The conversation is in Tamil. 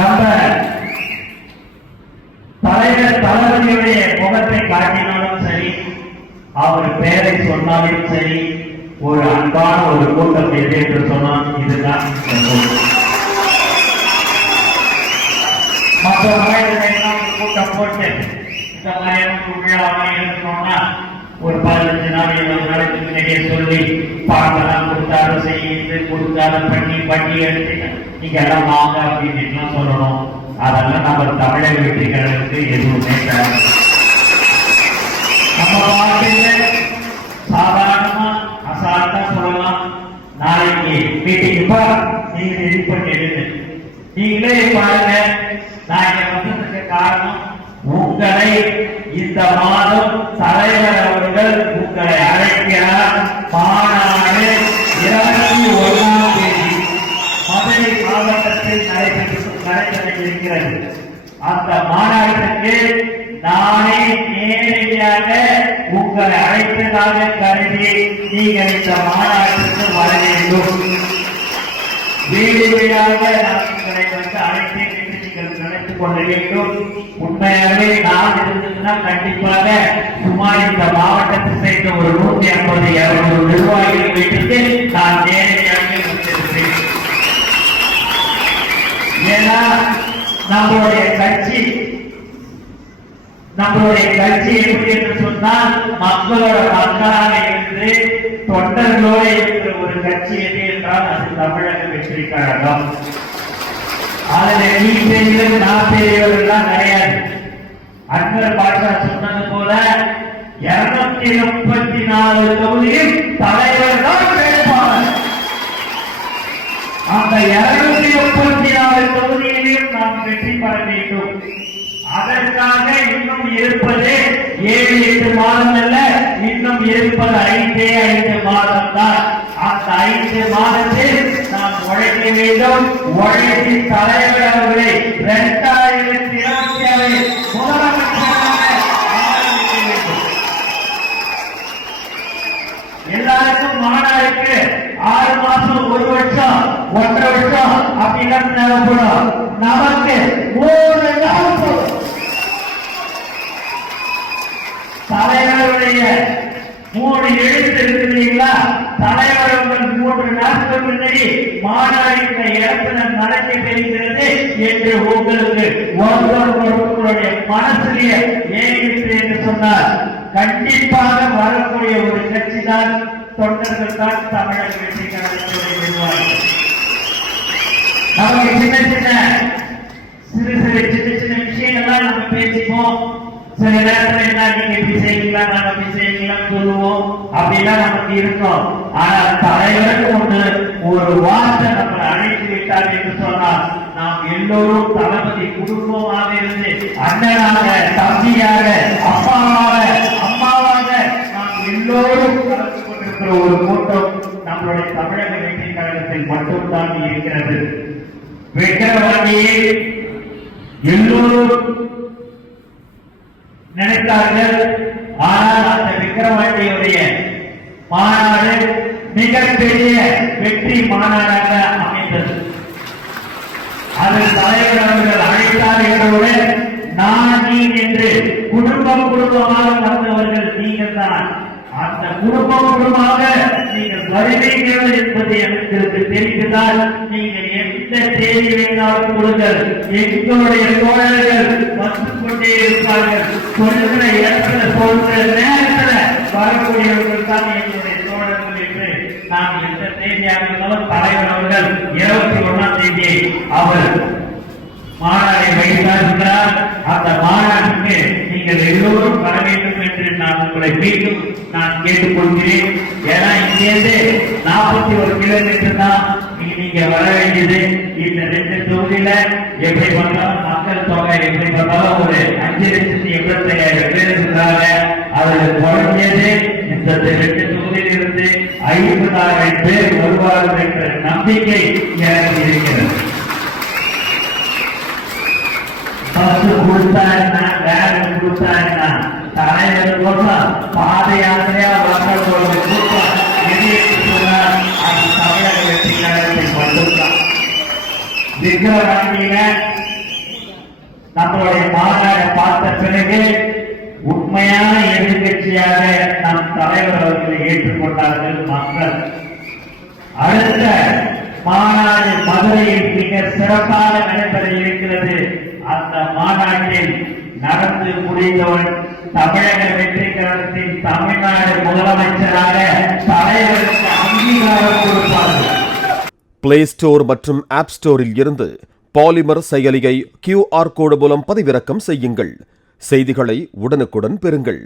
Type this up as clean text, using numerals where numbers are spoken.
நம்ம தலைவர் தளபதியுடைய முகத்தை காட்டினாலும் சரி, அவர் பெயரை சொன்னாலும் சரி, ஒரு அன்பான ஒரு கூட்டம் எது என்று சொன்னால் இதுதான். மற்ற சமயத்திலாம் கூட்டம் போட்டு இந்த மாதிரியான விழாவாக இருக்கணும்னா ஒரு 15 நாள் 20 நாளுக்கு முன்னாடியே சொல்லி பாட்டெல்லாம் கொடுத்தாலும் செய்து கொடுத்தாலும் பண்ணி எடுத்து நீங்க எல்லாம் வாங்க அப்படின்னு சொல்லணும். அதெல்லாம் நம்ம தமிழக வெற்றிகளுக்கு எதுவுமே நம்ம வாழ்க்கையில சாதாரணமா அசால்ட்டா சொல்லலாம். நாளைக்கு மீட்டிங் நீங்க ரெடி பண்ணிடுங்க. நீங்களே பாருங்க, நான் இங்க வந்ததுக்கு காரணம் உங்களை இந்த மாதம் தலைவர் அவர்கள் உங்களை அழைக்கிறார். மாநாடு 21ஆம் தேதி மதுரை மாவட்டத்தில் நடைபெற இருக்கிறது. அந்த மாநாட்டுக்கு நானே நேரடியாக உங்களை அழைத்ததாக கருதி நீங்கள் இந்த மாநாட்டுக்கு வர வேண்டும். வீடு வீடாக நான் உங்களை அழைத்தேன் என்று நீங்கள் நினைத்துக் கொள்ள வேண்டும். உண்மையாகவே நான் இருந்ததுன்னா கண்டிப்பாக சுமார் இந்த மாவட்டத்தை சேர்ந்த ஒரு 150-200 நிர்வாகிகள் வீட்டுக்கு நான் நேரடியாக வந்திருக்கிறேன். ஏன்னா நம்மளுடைய கட்சி எப்படி என்று சொன்னால் மக்களோட மக்களாக இருந்து தொண்டர்களோடு இருக்கிற ஒரு கட்சி எது என்றால் அது தமிழக வெற்றி கழகம். அதுல நீ பெரியவர் நான் பெரியவர் எல்லாம் கிடையாது. அன்வர் பாஷா சொன்னது போல 234 தொகுதியில் தலைவர் தான் வேட்பாளர். அந்த 234 தொகுதியிலும் நாம் வெற்றி பெற வேண்டும். அதற்காக இன்னும் இருப்பது 7-8 மாதம் அல்ல, இன்னும் இருப்பது 5 மாதம் தான். அந்த 5 மாதத்தில் நாம் உழைக்க வேண்டும். உழைச்சி தலைவர் அவர்களை 2026 முதலமைச்சராக ஆரம்பிக்க வேண்டும். எல்லாருக்கும் மாநாடுக்கு 6 மாசம் 1 வருஷம் 1.5 வருஷம் அப்படிலாம் தேவைப்படும். நமக்கு 3 நாள் போதும். தலைவருடைய 3 எழுத்து இருக்கிறீங்களா? தலைவர்கள் 3 நாட்கள் முன்னாடி மாநாடு இந்த இடத்துல நடக்க தெரிகிறது என்று உங்களுக்கு ஒருவருடைய மனசிலேயே ஏகிட்டு என்று சொன்னார். கண்டிப்பாக வரக்கூடிய ஒரு கட்சி தான் தொண்டர்கள் தான் தமிழக வெற்றி கழகத்துடைய நிர்வாகிகள். நமக்கு சின்ன விஷயங்கள்லாம் நம்ம பேசிப்போம். சில நேரத்தில் என்ன நீங்க இப்படி செய்யலாம் நாங்க அப்படி செய்யலாம் சொல்லுவோம், அப்படிலாம் நமக்கு இருக்கும். ஆனால் தலைவருக்கு ஒரு வார்த்தை நம்மளை அழைத்து விட்டார் என்று சொன்னால் நாம் எல்லோரும் தளபதி குடும்பமாக இருந்து அண்ணனாக தம்பியாக அம்மாவாக நாம் எல்லோரும் கலந்து கொண்டிருக்கிற ஒரு கூட்டம் நம்மளுடைய தமிழக வெற்றி கழகத்தில் மட்டும்தான் இருக்கிறது. விக்கிரவாண்டியை எல்லோரும் நினைத்தார்கள். ஆனால் அந்த விக்கிரவாண்டியுடைய மாநாடு மிகப்பெரிய வெற்றி மாநாடாக அமைந்தது. அதில் தலைவர் அவர்கள் அழைத்தார் என்றவுடன் நான் நீ என்று குடும்பமாக வந்தவர்கள் நீங்கள் தான். அந்த குடும்பமாக நீங்கள் வருவீர்கள் என்பது எனக்கு தெரிந்ததால் நீங்கள் எந்த தேதி வேணாலும் கொடுங்கள். எங்களுடைய தோழர்கள் வந்து கொண்டே இருப்பார்கள். சொல்கிற இடத்துல சொல்கிற நேரத்தில் வரக்கூடியவர்கள் தான் எங்களுடைய தோழர்கள் என்று நாம் எந்த தேதியாக இருந்தாலும் தலைவர் அவர்கள் 21ஆம் தேதியை அவர் மாநாட்டை வைத்தார். அந்த மாநாட்டுக்கு நீங்கள் எல்லோரும் வர வேண்டும் என்று நான் உங்களை மீண்டும் கேட்டுக்கொள்கிறேன். ஏன்னா இங்கிருந்து 41 கிலோமீட்டர் தான் நீங்க வர வேண்டியது. இந்த 2 தொகுதியில எப்படி பார்த்தாலும் மக்கள் தொகை எப்படி பார்த்தாலும் ஒரு 5,85,000 பேர் இருந்தாங்க. அதுல குறைஞ்சது இந்த 2 தொகுதியிலிருந்து 50,000 பேர் வருவார்கள் என்ற நம்பிக்கை எனக்கு இருக்கிறது. தலைவர் பாத யாத்திரையா மக்கள் கூட்டம் தமிழக வெற்றி கழகத்தை மட்டும்தான். விக்கிரவாண்டியில நம்மளுடைய மாநாடு பார்த்த பிறகு உண்மையான எதிர்கட்சியாக நம் தலைவர் அவர்களை ஏற்றுக்கொண்டார்கள் மக்கள். அடுத்த மாநாடு மதுரையில் மிக சிறப்பாக நடைபெற இருக்கிறது. அந்த மாநாட்டில் நடந்து முடிந்தவன் தமிழக வெற்றி கழகத்தின் தமிழ்நாடு முதலமைச்சராக தலைவருக்கு அங்கீகாரம் கொடுப்பார்கள். பிளே ஸ்டோர் மற்றும் ஆப் ஸ்டோரில் இருந்து பாலிமர் செயலியை QR கோடு மூலம் பதிவிறக்கம் செய்யுங்கள். செய்திகளை உடனுக்குடன் பெறுங்கள்.